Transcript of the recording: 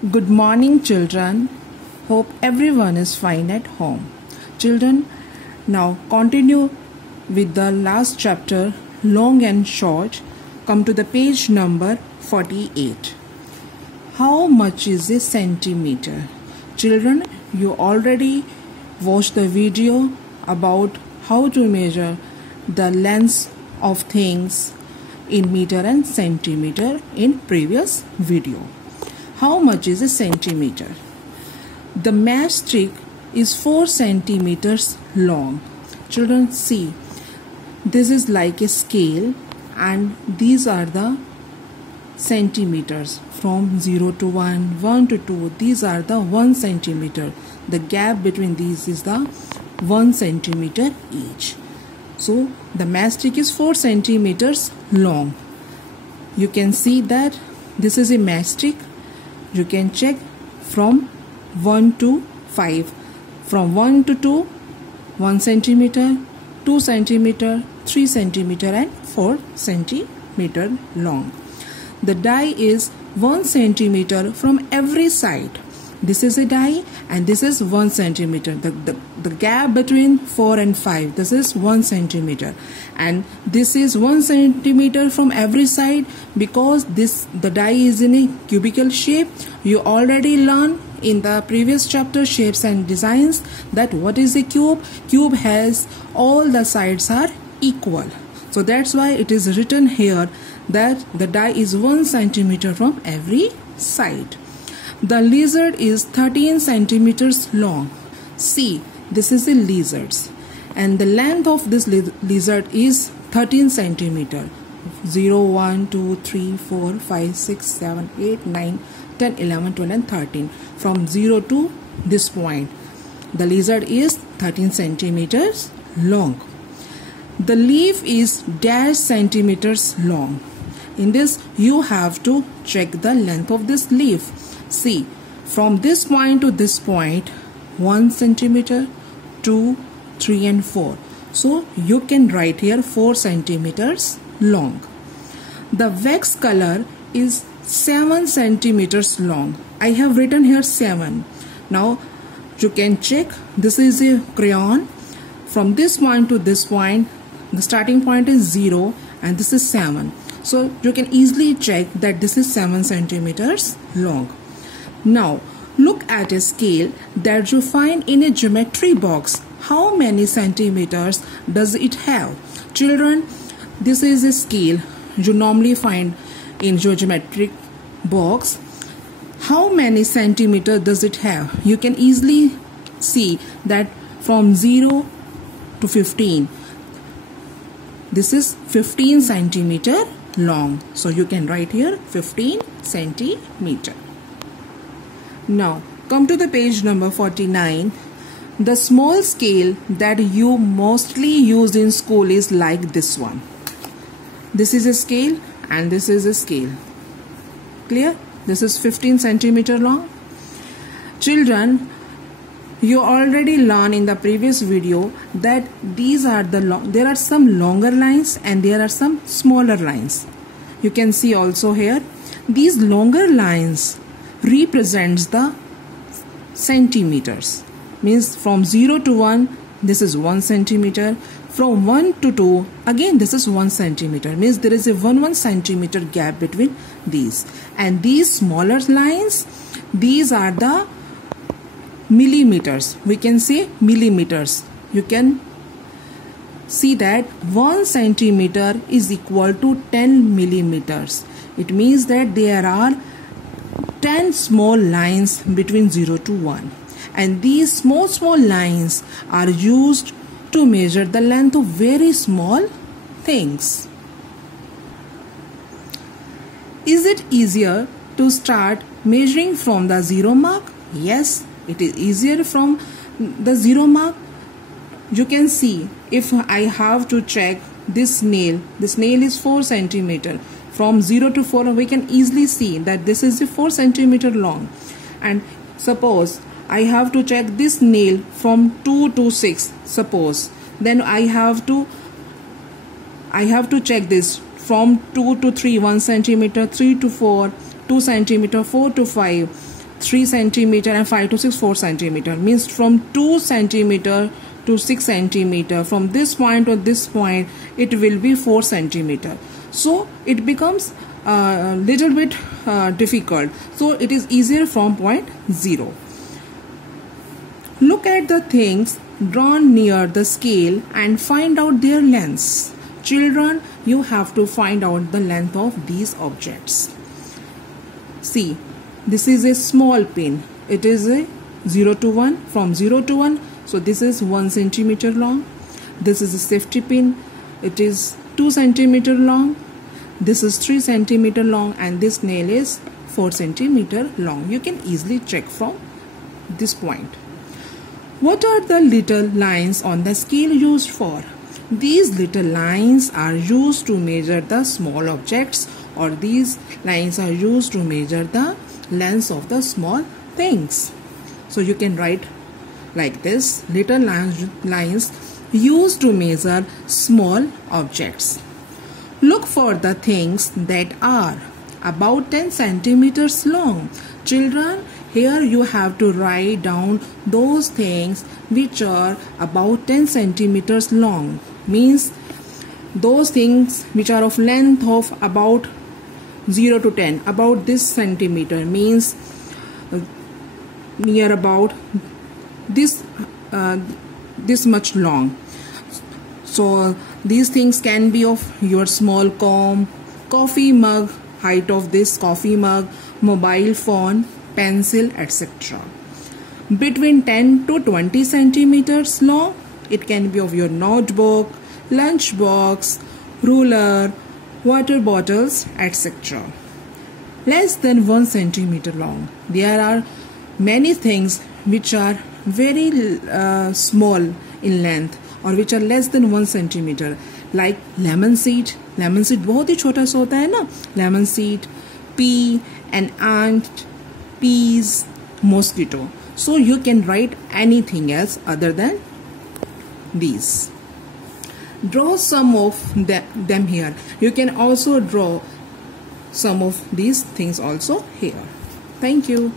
Good morning, children. Hope everyone is fine at home. Children, now continue with the last chapter, long and short. Come to the page number 48. How much is a centimeter? Children, you already watched the video about how to measure the lengths of things in meter and centimeter in previous video. How much is a centimeter? The matchstick is 4 centimeters long. Children, see, this is like a scale and these are the centimeters from 0 to 1, 1 to 2. These are the 1 centimeter. The gap between these is the 1 centimeter each. So the matchstick is 4 centimeters long. You can see that this is a matchstick. You can check from 1 to 5. From 1 to 2, 1 centimeter, 2 centimeter, 3 centimeter and 4 centimeter long. The die is 1 centimeter from every side. This is a die and this is 1 centimeter. The gap between 4 and 5, this is 1 centimeter. And this is 1 centimeter from every side because the die is in a cubical shape. You already learned in the previous chapter, shapes and designs, that what is a cube? Cube has all the sides are equal. So that's why it is written here that the die is 1 centimeter from every side. The lizard is 13 centimeters long. See, this is a lizard and the length of this lizard is 13 centimeter. 0, 1, 2, 3, 4, 5, 6, 7, 8, 9, 10, 11, 12 and 13. From 0 to this point, the lizard is 13 centimeters long. The leaf is dash centimeters long. In this, you have to check the length of this leaf. See, from this point to this point, 1 centimeter, 2, 3 and 4. So you can write here 4 centimeters long. The wax color is 7 centimeters long. I have written here 7. Now you can check. This is a crayon. From this point to this point, the starting point is 0 and this is 7. So you can easily check that this is 7 centimeters long. Now look at a scale that you find in a geometry box. How many centimeters does it have? Children, this is a scale you normally find in your geometric box. How many centimeters does it have? You can easily see that from 0 to 15. This is 15 centimeter long. So you can write here 15 centimeter. Now come to the page number 49. The small scale that you mostly use in school is like this one. This is a scale and this is a scale. Clear? This is 15 centimeter long. Children, you already learned in the previous video that there are some longer lines and there are some smaller lines. You can see also here, these longer lines represents the centimeters. Means from 0 to 1, this is 1 centimeter. From 1 to 2, again this is 1 centimeter. Means there is a 1 centimeter gap between these. And these smaller lines, these are the millimeters. We can say millimeters. You can see that 1 centimeter is equal to 10 millimeters. It means that there are 10 small lines between 0 to 1. And these small lines are used to measure the length of very small things. Is it easier to start measuring from the 0 mark? Yes, it is easier from the 0 mark. You can see if I have to check this nail is 4 centimeter. From 0 to 4, we can easily see that this is 4 centimeter long. And suppose I have to check this nail from 2 to 6, suppose. Then I have to check this from 2 to 3, 1 centimeter, 3 to 4, 2 centimeter, 4 to 5, 3 centimeter and 5 to 6 4 centimeter, means from 2 centimeter to 6 centimeter, from this point to this point it will be 4 centimeter. So it becomes a little bit difficult, so it is easier from point 0. Look at the things drawn near the scale and find out their lengths. Children, you have to find out the length of these objects. See, this is a small pin. It is a 0 to 1, from 0 to 1. So this is 1 centimeter long. This is a safety pin. It is 2 centimeter long. This is 3 centimeter long, and this nail is 4 centimeter long. You can easily check from this point. What are the little lines on the scale used for? These little lines are used to measure the small objects, or these lines are used to measure the length of the small things. So you can write like this: little lines used to measure small objects. Look for the things that are about 10 centimeters long. Children, here you have to write down those things which are about 10 centimeters long. Means those things which are of length of about 0 to 10, about this centimeter, means near about this much long. So these things can be of your small comb, coffee mug, height of this coffee mug, mobile phone, pencil, etc. Between 10 to 20 centimeters long, it can be of your notebook, lunch box, ruler, water bottles, etc. Less than 1 centimeter long, there are many things which are very small in length, और which are less than 1 centimeter, like lemon seed. Lemon seed बहुत ही छोटा सा होता है ना. Lemon seed, pea, an ant, peas, mosquito. So you can write anything else other than these. Draw some of them here. You can also draw some of these things also here. Thank you.